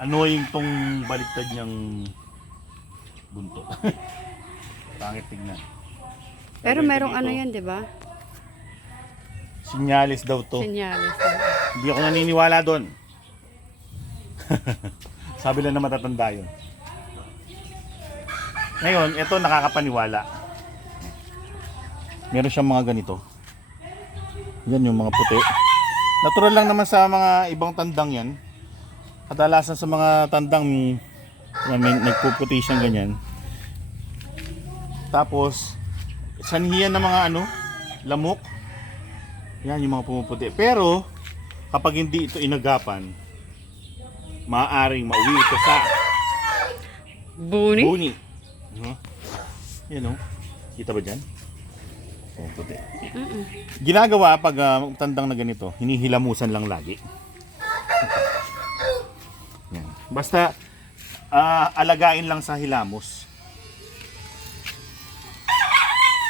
Annoying tong baliktad niyang buntot. Pangit tignan. Pero Gagawin ko merong dito, ano yan, di ba? Sinyalis daw to. Senyales. Hindi ako naniniwala doon. Sabi lang na matatanda yun. Ngayon, ito nakakapaniwala. Meron siyang mga ganito. Yan yung mga puti. Natural lang naman sa mga ibang tandang yan. Kadalasan sa mga tandang may nagpuputi siyang ganyan. Tapos, sanhiyan ng mga lamok. Yan yung mga pumuputi. Pero, kapag hindi ito inagapan, maaaring mauwi ito sa Buni? buni. Yan o. Kita ba dyan? Pumuputi. Ginagawa pag tandang na ganito, hinihilamusan lang lagi. Yan. Basta, alagain lang sa hilamos.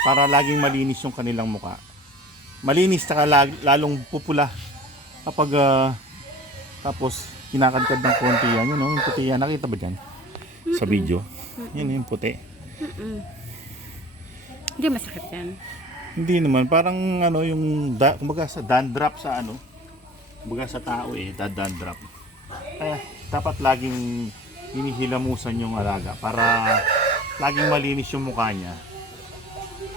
Para laging malinis yung kanilang muka. Malinis saka lalong pupula kapag tapos kinakadkad ng konti yan, yun yung puti yan, nakita ba dyan? Sa video, yun yung puti. Hindi masakit yan. Hindi naman, parang yung kumbaga sa dandruff sa kumbaga sa tao dandruff. Kaya dapat laging hinihilamusan yung alaga para laging malinis yung mukha niya.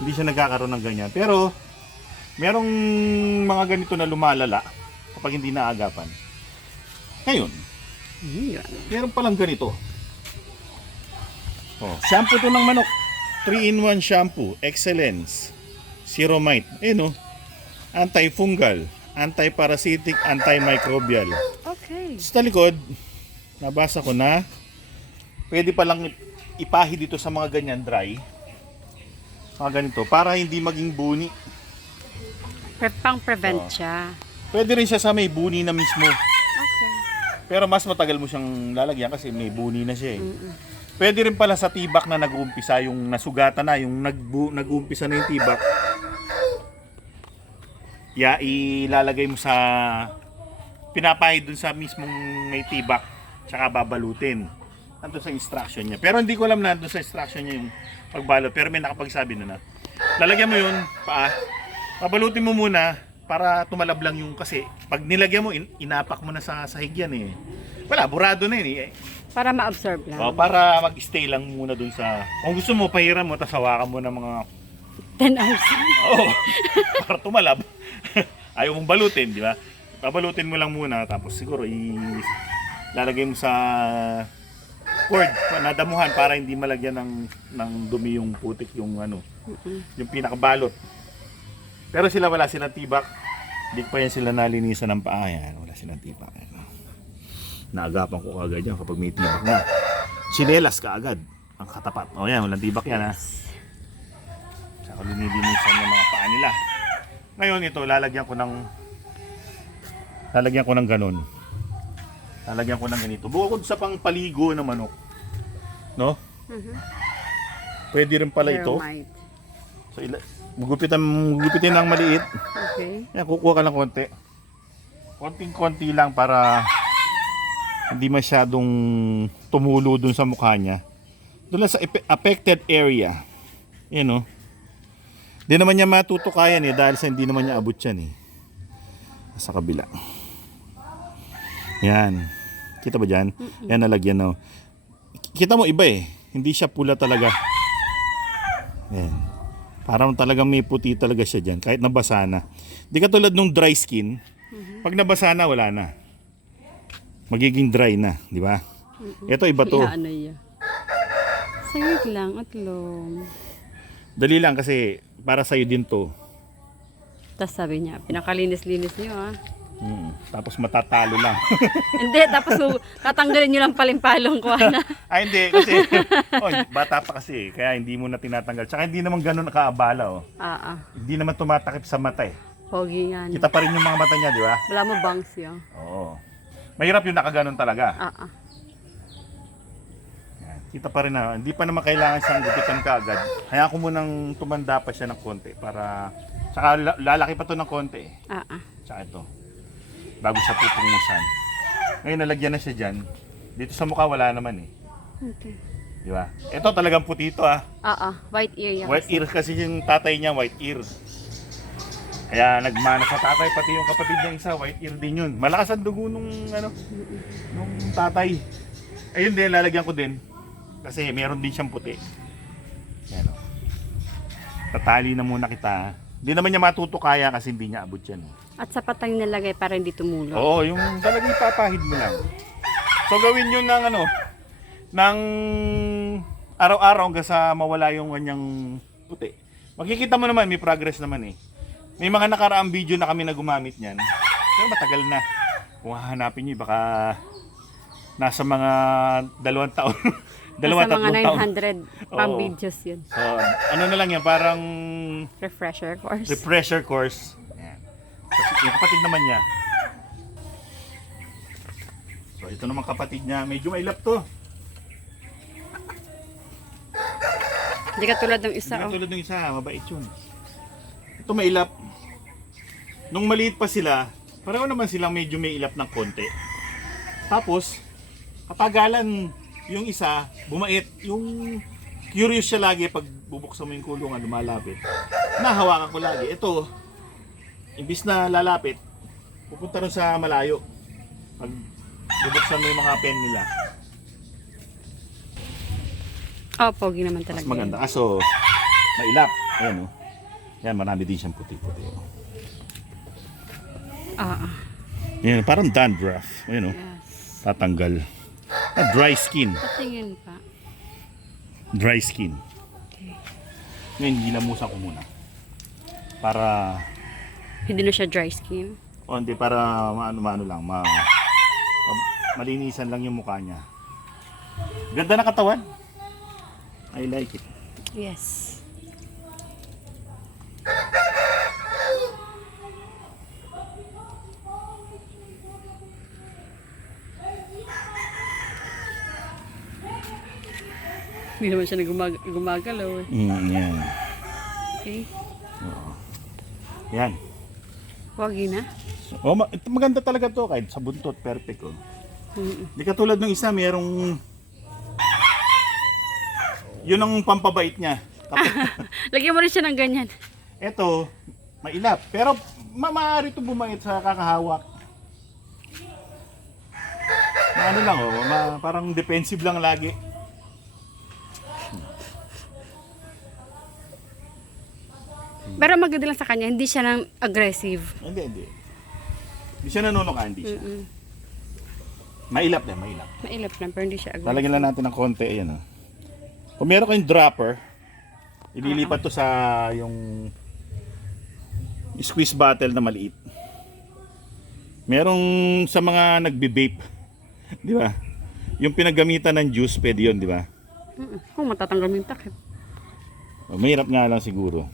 Hindi siya nagkakaroon ng ganyan. Pero merong mga ganito na lumalala kapag hindi naagapan. Ngayon, meron palang ganito. Shampoo to ng manok. 3-in-1 shampoo. Excellence. Zeromite. Antifungal. Antiparasitic. Antimicrobial. Okay. Sa likod, nabasa ko na pwede palang ipahi dito sa mga ganyan dry. Mga ganito. Para hindi maging buni. Pang-prevent siya. Pwede rin siya sa may buni na mismo. Okay. Pero mas matagal mo siyang lalagyan kasi may buni na siya . Pwede rin pala sa tibak na nag-uumpisa, yung nasugatan na, yung nag-uumpisa na yung tibak. Ilalagay mo sa pinapahid dun sa mismong may tibak, tsaka babalutin. Nandun sa instruction niya. Pero hindi ko alam na nandun sa instruction niya yung pagbalot. Pero may nakapagsabi na. Lalagyan mo yun, babalutin mo muna para tumalab lang yung kasi pag nilagyan mo, inapak mo na sa sahig yan . Wala, burado na yun . Para ma-absorb lang. Para mag-stay lang muna dun sa... Kung gusto mo, pahiram mo, tapos hawakan mo ng mga... 10 hours. Oo, para tumalab. Ayaw mong balutin, di ba? Babalutin mo lang muna, tapos siguro lalagay mo sa cord, nadamuhan para hindi malagyan ng dumi yung putik, yung yung pinakabalot. Pero wala silang tibak. Hindi pa yan sila nalinisan ng paa. Yan, wala silang tibak. Naagapan ko agad yan kapag may tibak na. Chinelas ka agad ang katapat. Yan, walang tibak yan . Saka linilinisan yung mga paa nila. Ngayon ito, lalagyan ko ng ganun. Lalagyan ko ng ganito. Bukod sa pangpaligo ng manok. Pwede rin pala ito. So, gugupitin ng maliit. Okay. Yan, kukuha ka ng konti. Konting-konti lang para hindi masyadong tumulo dun sa mukha niya. Doon lang sa affected area. Yan . Hindi naman niya matutukayan dahil sa hindi naman niya abot yan . Sa kabila. Yan. Kita ba dyan? Yan, nalagyan . Kita mo iba Hindi siya pula talaga. Yan. Parang talagang may puti talaga siya dyan. Kahit nabasa na. Di katulad nung dry skin. Pag nabasa na, wala na. Magiging dry na. Di ba? Ito iba to. Saglit lang at long. Dali lang kasi para sa'yo din to. Tapos sabi niya, pinakalinis-linis niyo . Tapos matatalo lang. Hindi, tapos tatanggalin niyo lang palimpalong ko . Ay hindi kasi bata pa kasi kaya hindi mo na tinatanggal. Tsaka hindi naman ganoon kaabala . Hindi naman tumatakip sa mata . Pogi nga. Kita pa rin yung mga mata niya, di ba? Wala mo bangs yan. Oo. Mahirap yung nakaganon talaga. Yan. Kita pa rin na, hindi pa naman kailangan siyang gupitan ka agad. Hayaan ko munang tumanda pa siya ng konti para, saka lalaki pa to ng konti . Tsaka ito, bago siya pupungusan. Ngayon nalagyan na siya dyan. Dito sa mukha wala naman eh. Okay. Di ba? Ito talagang puti ito ah. White ear yan. White ear kasi yung tatay niya, white ear. Kaya nagmana sa tatay, pati yung kapatid niya isa, white ear din yun. Malakas ang dugo nung tatay. Ayun din, lalagyan ko din. Kasi meron din siyang puti. Yan o. Tatali na muna kita. Hindi naman niya matutukaya kasi hindi niya abot yan. At sapat lang nilagay para hindi tumulo. Oo, yung talagang ipapahid mo lang. So gawin yun ng ng araw-araw hanggang sa mawala yung kanyang puti. Makikita mo naman, may progress naman eh. May mga nakaraang video na kami na gumamit niyan. Pero matagal na. Kung hahanapin nyo, baka nasa mga 2 taon. Nasa mga 900 taon. pang Oo. videos yun. So, ano na lang yan, parang Refresher course. refresher course. Ayan. Kasi yung kapatid naman niya. So, ito naman kapatid niya. Medyo mailap to. Hindi ka tulad ng isa. Hindi Oh. tulad ng isa, mabait yun. Ito mailap. Nung maliit pa sila, pareho naman silang medyo may ilap ng konti. Tapos, katagalan yung isa, bumait. Yung curious siya lagi pag bubuksan mo yung kulungan, lumalapit. Nahawakan ko lagi. Ito, imbis na lalapit, pupunta rin sa malayo. Pag bubuksan mo yung mga pen nila. Oh, pogi naman Mas talaga. maganda. Kaso, mailap. Ayan o. Yan, marami din siyang puti-puti. Yan, parang dandruff. Ayan o. Yes. Tatanggal. Dry skin. Patingin pa. Dry skin. Okay. Ngayon, gilamusan ko muna. Para, Hindi na siya dry skin. o hindi, para maano lang, malinisan lang yung mukha niya. Ganda na katawan. I like it. Yes. Hindi naman siya gumagalaw eh. Yan. Okay. Yan. Wagi na. So, ito maganda talaga to kahit sa buntot, perfect oh. Mm-mm. Di katulad ng isa, merong yun ang pampabait niya. Lagyan mo rin siya ng ganyan. Ito, mailap. Pero maaari ito bumait sa kakahawak. Ano lang oh, parang defensive lang lagi. Pero maganda lang sa kanya, hindi siya nang aggressive. Hindi. Hindi siya nanonoka, hindi siya. Mm-mm. Mailap din, mailap. Mailap lang, pero hindi siya aggressive. Lalagyan lang natin ng konti, ayan oh. Kung meron kayong dropper, ililipat to sa yung squeeze bottle na maliit. Merong sa mga nagbe-vape, di ba? Yung pinagamitan ng juice, pwede yun, di ba? Kung matatanggal mo yung takip. Mahirap nga lang siguro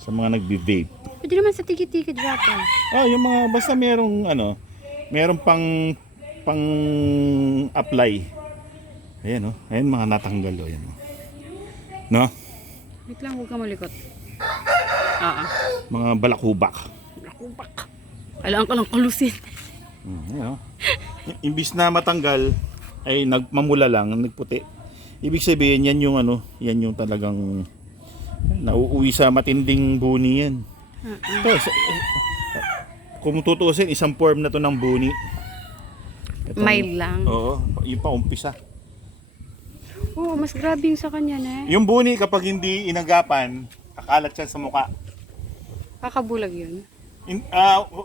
sa mga nagbe-vape. Pwede naman sa tiki-tiki dropper. Yung mga basta merong merong pang apply. Ayan ayan mga natanggal ayan no? Wait lang, huwag ka malikot. Mga balakubak. Kailangan ko lang kalusin. Ayan Imbis na matanggal ay nagmamula lang, nagputi. Ibig sabihin yan yung talagang nauuwi sa matinding buni yan. Ito, kung tutuusin, isang form na to ng buni. Mild lang. Oo, yung pa umpisa. Oo, mas grabe yung sa kanya na eh. Yung buni kapag hindi inagapan, kakalat siya sa mukha. Kakabulag yun.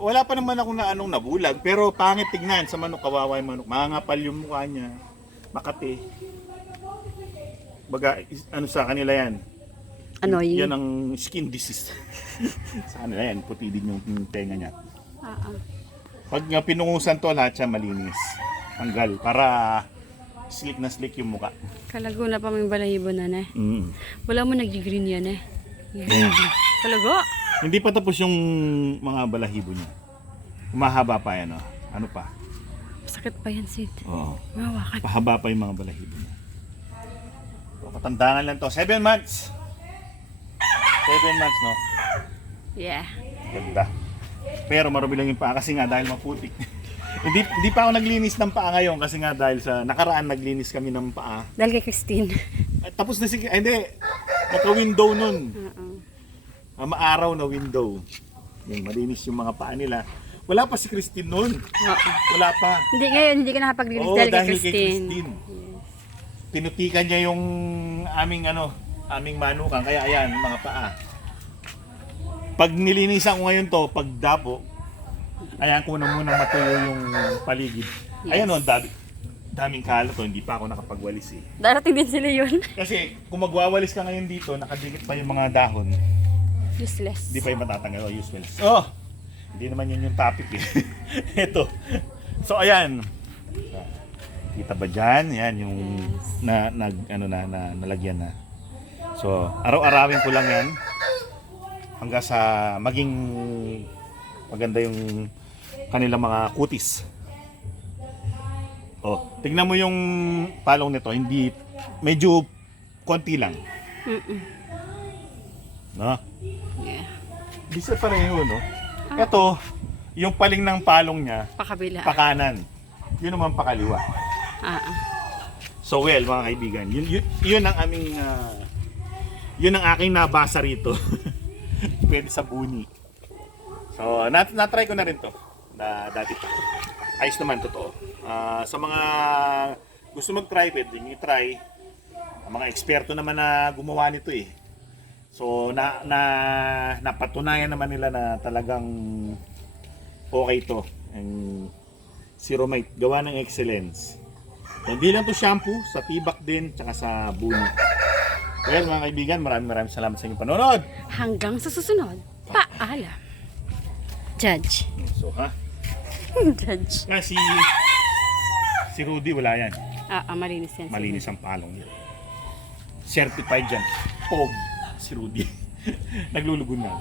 Wala pa naman akong nabulag, pero pangit tignan sa manok, kawawa yung manok. Mangangapal yung mukha niya, makati. Baga, sa kanila yan. Annoying. Yan ang skin disease. Sa kanila yan, puti din yung tenga niya. Pag nga pinungusan to, lahat siya malinis. Tanggal, para slick na slick yung mukha. Kalago na pa may balahibo na eh. Wala mo nag-green yan eh. Kalago? Hindi pa tapos yung mga balahibo niya. Humahaba pa yan, Ano pa? Sakit pa yan, Sid. Oo. Mawakan. Pahaba pa yung mga balahibo niya. Katandangan lang to. 7 months. 7 months, no? Yeah. Ganda. Pero marumi lang yung paa kasi nga dahil maputik. Hindi pa ako naglinis ng paa ngayon kasi nga dahil sa nakaraan naglinis kami ng paa. Dahil kay Christine. Tapos na hindi. Naka-window nun. Oo. Maaraw na window. Yung malinis yung mga paa nila. Wala pa si Christine nun. Oo. Wala pa. Hindi ngayon, hindi ka nakapag-release Oo, dahil kay dahil kay Christine. Christine. Pinutikan niya yung aming manukan. Kaya ayan, yung mga paa. Pag nilinisan ko ngayon to, pag dapo, ayan ko na muna matuyo yung paligid. Yes. Ayan o, daming kalat to. Hindi pa ako nakapagwalis eh. Darating din sila yun. Kasi kung magwawalis ka ngayon dito, nakadikit pa yung mga dahon. Useless. Hindi pa yung matatanggal. Oh, useless. Oh! Hindi naman yun yung topic eh. Ito. So ayan. Kita ba dyan? Yan yung nalagyan na. So, araw-arawin ko lang yan. Hanggang sa maging maganda yung kanilang mga kutis. Oh, tignan mo yung palong nito, hindi medyo konti lang. No? Yeah. Di sa pareho, no? Ito, yung paling ng palong niya, Pakabila. pakanan. Yun naman pakaliwa. So well, mga kaibigan, yun ang aming yun ang aking nabasa rito. Pwede sa buni. So, na-try ko na rin to na dati pa. Ayos naman, totoo. Sa mga gusto mag-try, pwede nyo i-try. Ang mga eksperto naman na gumawa nito eh. So, napatunayan naman nila na talagang okay to. Ang Zeromite, gawa ng excellence. Hindi lang to shampoo, sa tibak din, tsaka sa buni. Well, mga kaibigan, maraming salamat sa inyong panonood. Hanggang sa susunod. Paalam. Judge. So, ha? Judge. Nga si Rudy, wala yan. Malinis yan. Malinis ang palong niya. Certified dyan. Pog si Rudy. Naglulugon na.